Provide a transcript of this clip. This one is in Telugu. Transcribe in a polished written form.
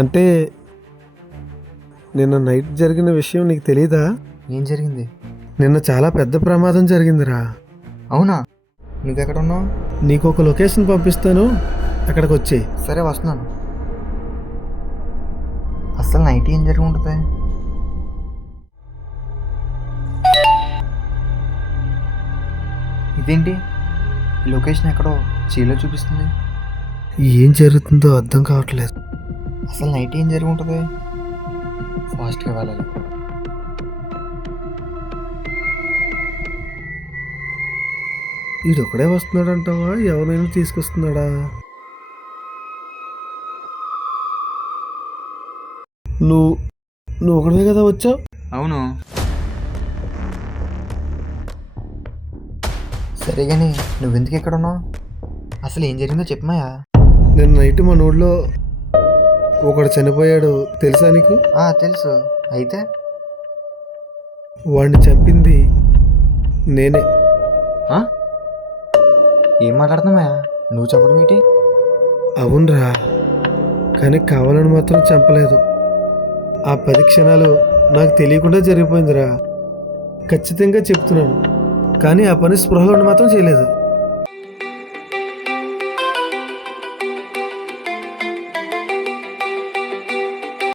అంటే నిన్న నైట్ జరిగిన విషయం నీకు తెలీదా? ఏం జరిగింది? నిన్న చాలా పెద్ద ప్రమాదం జరిగిందిరా. అవునా? నువ్వెక్కడ ఉన్నావు? నీకు ఒక లొకేషన్ పంపిస్తాను, అక్కడికి వచ్చేయి. సరే వస్తున్నాను. అసలు నైట్ ఏం జరిగి ఉంటుంది? ఇదేంటి ఈ లొకేషన్ ఎక్కడో చీలో చూపిస్తుంది. ఏం జరుగుతుందో అర్థం కావట్లేదు. అసలు నైట్ ఏం జరిగి ఉంటుంది? ఫాస్ట్గా వెళ్ళాలి. వీడొక్కడే వస్తున్నాడంటావా, ఎవరైనా తీసుకొస్తున్నాడా? నువ్వు నువ్వు ఒకడే కదా వచ్చావు? అవును. సరే కానీ నువ్వెందుకు ఎక్కడ ఉన్నావు? అసలు ఏం జరిగిందో చెప్పమాయా. నిన్న నైట్ మన ఊళ్ళో ఒకడు చనిపోయాడు, తెలుసా నీకు? తెలుసు. అయితే వాడిని చంపింది నేనే. ఏం మాట్లాడుతున్నామయ్యా? నువ్వు చెప్పడం ఏంటి? అవునరా, కానీ కావాలని మాత్రం చంపలేదు. ఆ 10 క్షణాలు నాకు తెలియకుండా జరిగిపోయిందిరా. ఖచ్చితంగా చెప్తున్నాను, కానీ ఆ పని స్పృహలో ఉండి మాత్రం చేయలేదు.